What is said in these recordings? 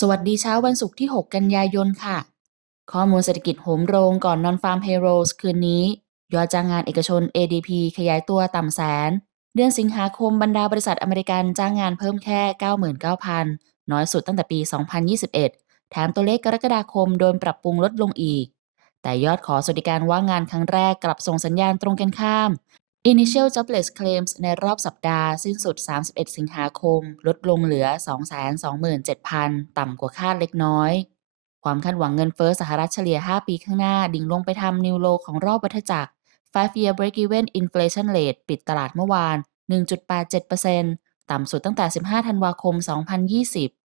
สวัสดีเช้าวันศุกร์ที่ 6 กันยายนค่ะ ข้อมูลเศรษฐกิจโหมโรงก่อน Non-Farm Payrolls คืนนี้ ยอดจ้างงานเอกชน ADP ขยายตัวต่ำแสน เดือนสิงหาคมบรรดาบริษัทอเมริกันจ้างงานเพิ่มแค่ 99,000 น้อยสุดตั้งแต่ปี 2021 แถมตัวเลขกรกฎาคมโดนปรับปรุงลดลงอีก แต่ยอดขอสวัสดิการว่างงานครั้งแรกกลับส่งสัญญาณตรงกันข้าม Initial Jobless Claims ในรอบสัปดาห์สิ้นสุด 31 สิงหาคม ลดลงเหลือ 227,000 ต่ำกว่าคาดเล็กน้อย ความคาดหวังเงินเฟ้อสหรัฐเฉลี่ย 5 ปีข้างหน้า ดิ่งลงไปทำนิวโลของรอบวัฏจักร 5-year break-even inflation rate ปิดตลาดเมื่อวาน 1.87%ต่ำสุดตั้งแต่ 15 ธันวาคม 2020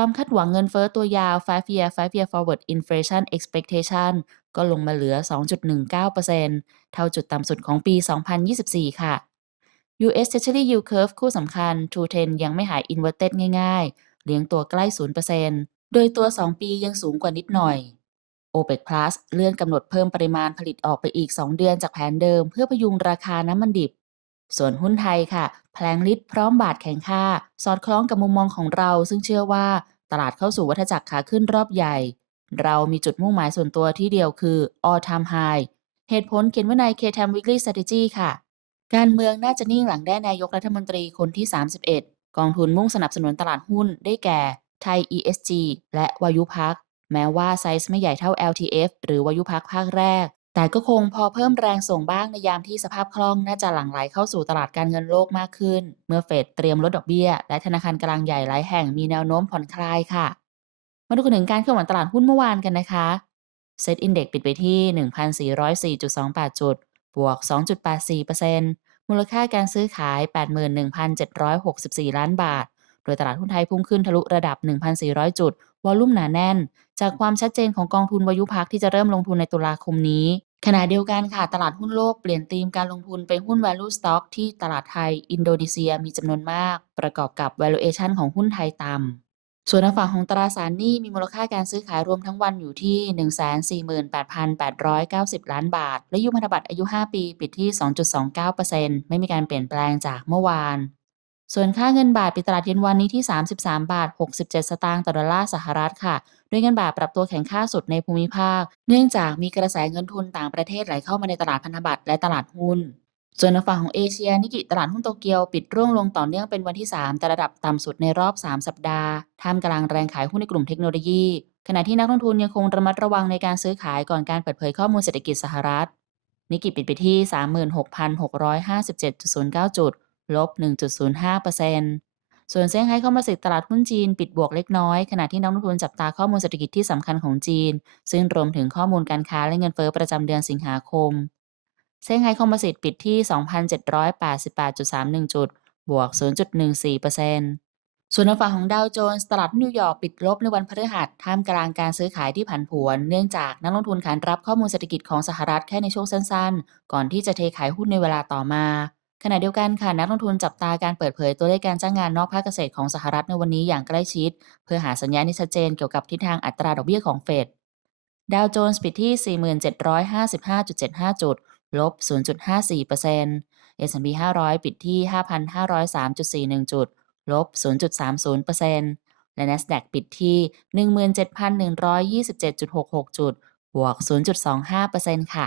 ความคาดหวังเงินเฟ้อตัวยาว 5-year 5-year forward inflation expectation ก็ลงมาเหลือ 2.19%เท่าจุดต่ำสุดของปี 2024 ค่ะ US Treasury Yield Curve คู่สำคัญ210 ยังไม่หาย inverted ง่ายๆ เลี้ยงตัวใกล้ 0%โดยตัว 2 ปียังสูงกว่านิดหน่อย OPEC Plus เลื่อนกำหนดเพิ่มปริมาณผลิตออกไปอีก 2 เดือนจากแผนเดิม เพื่อพยุงราคาน้ำมันดิบ ส่วนหุ้นไทยค่ะแผลงฤทธิ์พร้อมบาทแข็งค่า สอดคล้องกับมุมมองของเราซึ่งเชื่อว่าตลาดเข้าสู่วัฏจักรขาขึ้นรอบใหญ่ เรามีจุดมุ่งหมายส่วนตัวที่เดียวคือ all time high เหตุผลเขียนไว้ใน KTM Weekly Strategy ค่ะ การเมืองน่าจะนิ่งหลังได้นายกรัฐมนตรีคนที่ 31 กองทุนมุ่งสนับสนุนตลาดหุ้นได้แก่ไทย ESG และวายุพัก แม้ว่าไซส์ไม่ใหญ่เท่า LTF หรือวายุพักภาคแรก แต่ก็คงพอเพิ่มแรงส่งบ้างในยามที่สภาพคล่องน่าจะหลั่งไหลเข้าสู่ตลาดการเงินโลกมากขึ้น เมื่อเฟดเตรียมลดดอกเบี้ย และธนาคารกลางใหญ่หลายแห่งมีแนวโน้มผ่อนคลายค่ะ มาดูกันถึงการเคลื่อนไหวตลาดหุ้นเมื่อวานกันนะคะเซ็ตอินเด็กปิดไปที่ 1,404.28 จุด บวก 2.84%มูลค่าการซื้อขาย 81,764 ล้านบาท โดยตลาดหุ้นไทยพุ่งขึ้นทะลุระดับ 1,400 จุด วอลุ่มหนาแน่น จากความชัดเจนของกองทุนวายุพักที่จะเริ่มลงทุนในตุลาคมนี้ ขณะเดียวกันค่ะ ตลาดหุ้นโลกเปลี่ยนธีมการลงทุนไปหุ้น value stock ที่ตลาดไทย อินโดนีเซียมีจำนวนมาก ประกอบกับ valuation ของหุ้นไทยต่ำส่วนทาฝั่งของตราสารหนี้มีมูลค่าการซื้อขายรวมทั้งวันอยู่ที่ 148,890 ล้านบาท และยุพันธบัตรอายุ 5 ปี ปิดที่ 2.29%ไม่มีการเปลี่ยนแปลงจากเมื่อวาน ส่วนค่าเงินบาทปิดตลาดเย็นวันนี้ที่ 33 บาท 67 สตางค์ต่อดอลลาร์สหรัฐค่ะ ด้วยเงินบาทปรับตัวแข็งค่าสุดในภูมิภาค เนื่องจากมีกระแสเงินทุนต่างประเทศไหลเข้ามาในตลาดพันธบัตรและตลาดหุ้น ส่วนฝั่งของเอเชีย นิกิตลาดหุ้นโตเกียวปิดร่วงลงต่อเนื่องเป็นวันที่ 3 แต่ระดับต่ำสุดในรอบ 3 สัปดาห์ท่ามกลางแรงขายหุ้นในกลุ่มเทคโนโลยี ขณะที่นักลงทุนยังคงระมัดระวังในการซื้อขายก่อนการเปิดเผยข้อมูลเศรษฐกิจสหรัฐ นิกิปิดไปที่ 36,657.09 จุด ลบ 1.05%ส่วนเซี่ยงไฮ้คอมโพสิตตลาดหุ้นจีนปิดบวกเล็กน้อย ขณะที่นักลงทุนจับตาข้อมูลเศรษฐกิจที่สำคัญของจีน ซึ่งรวมถึงข้อมูลการค้าและเงินเฟ้อประจำเดือนสิงหาคม เซี่ยงไฮ้คอมโพสิตปิดที่ 2,788.31 จุด บวก 0.14%ส่วนในฝั่งของดาวโจนส์ตลาดนิวยอร์กปิดลบในวันพฤหัสท่ามกลางการซื้อขายที่ผันผวน เนื่องจากนักลงทุนขานรับข้อมูลเศรษฐกิจของสหรัฐแค่ในช่วงสั้นๆ ก่อนที่จะเทขายหุ้นในเวลาต่อมา ขณะเดียวกันค่ะนักลงทุนจับตาการเปิดเผยตัวเลขการจ้างงานนอกภาคเกษตรของสหรัฐในวันนี้อย่างใกล้ชิด เพื่อหาสัญญาณที่ชัดเจนเกี่ยวกับทิศทางอัตราดอกเบี้ยของเฟดดาวโจนส์ปิดที่ 4755.75 จุด ลบ 0.54% S&P 500 ปิดที่ 5,503.41 จุด ลบ 0.30%และ NASDAQ ปิดที่ 17,127.66 จุด บวก 0.25%ค่ะ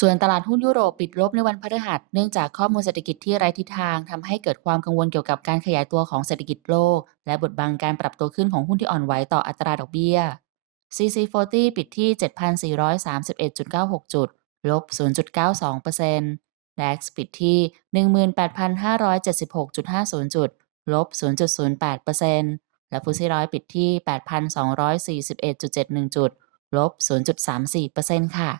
ส่วนตลาดหุ้นยุโรปปิดลบในวันพฤหัส เนื่องจากข้อมูลเศรษฐกิจที่ไร้ทิศทางทำให้เกิดความกังวลเกี่ยวกับการขยายตัวของเศรษฐกิจโลก และบทบังการปรับตัวขึ้นของหุ้นที่อ่อนไหวต่ออัตราดอกเบี้ย CC40 ปิดที่ 7,431.96 จุด ลบ 0.92% DAX ปิดที่ 18,576.50 จุด ลบ 0.08%และฟุตซี่ร้อยปิดที่ 8,241.71 จุด ลบ 0.34%ค่ะ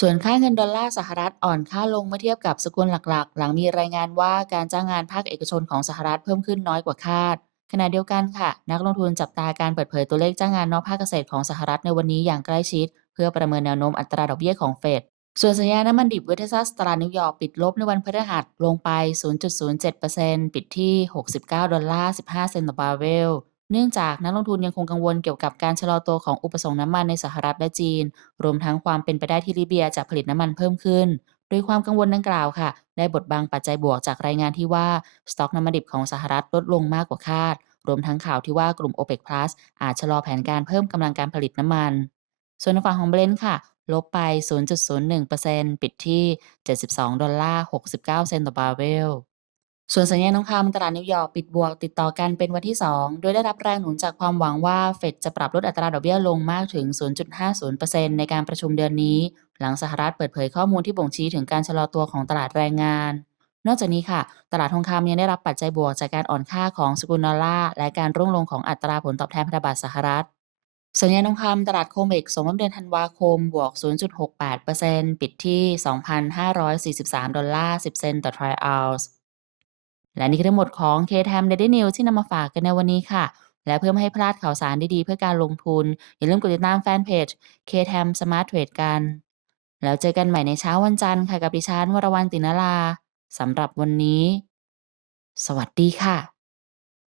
ส่วนค่าเงินดอลลาร์สหรัฐอ่อนค่าลงเมื่อเทียบกับสกุลหลักๆ หลังมีรายงานว่าการจ้างงานภาคเอกชนของสหรัฐเพิ่มขึ้นน้อยกว่าคาด ขณะเดียวกันค่ะ นักลงทุนจับตาการเปิดเผยตัวเลขจ้างงานนอกภาคเกษตรของสหรัฐในวันนี้อย่างใกล้ชิด เพื่อประเมินแนวโน้มอัตราดอกเบี้ยของเฟด ส่วนสัญญาณน้ำมันดิบเวสเทซัสตลานิวยอร์กปิดลบในวันพฤหัสลงไป 0.07%ปิดที่ 69 ดอลลาร์ 15 เซนต์ต่อบาร์เรล เนื่องจากนักลงทุนยังคงกังวลเกี่ยวกับการชะลอตัวของอุปสงค์น้ำมันในสหรัฐและจีน รวมทั้งความเป็นไปได้ที่ลิเบียจะผลิตน้ำมันเพิ่มขึ้น โดยความกังวลดังกล่าวค่ะ ได้บทบังปัจจัยบวกจากรายงานที่ว่า สต็อกน้ำมันดิบของสหรัฐลดลงมากกว่าคาด รวมทั้งข่าวที่ว่ากลุ่ม OPEC Plus อาจชะลอแผนการเพิ่มกำลังการผลิตน้ำมัน ส่วนฝั่งของเบรนท์ค่ะ ลบไป 0.01%ปิดที่ 72 ดอลลาร์ 69 เซนต์ต่อบาร์เรล ส่วนสัญญาณทองคำตลาดนิวยอร์กปิดบวกติดต่อกันเป็นวันที่ 2 โดยได้รับแรงหนุนจากความหวังว่าเฟดจะปรับลดอัตราดอกเบี้ยลงมากถึง 0.50%ในการประชุมเดือนนี้ หลังสหรัฐเปิดเผยข้อมูลที่บ่งชี้ถึงการชะลอตัวของตลาดแรงงาน นอกจากนี้ค่ะ ตลาดทองคำยังได้รับปัจจัยบวกจากการอ่อนค่าของสกุลดอลลาร์และการร่วงลงของอัตราผลตอบแทนพันธบัตรสหรัฐสัญญาณทองคำตลาดโคเมกส่งเดือนธันวาคม บวก 0.68%ปิดที่ 2,543 ดอลลาร์ 10 เซนต์ต่อทรัลออนซ์ และนี่คือทั้งหมดของ KTM Daily News ที่นำมาฝากกันในวันนี้ค่ะ และเพื่อไม่ให้พลาดข่าวสารดีๆ เพื่อการลงทุน อย่าลืมกดติดตามแฟนเพจ KTM Smart Trade กัน แล้วเจอกันใหม่ในเช้าวันจันทร์ค่ะกับดิฉันวรวรรณตินลาสำหรับวันนี้ สวัสดีค่ะ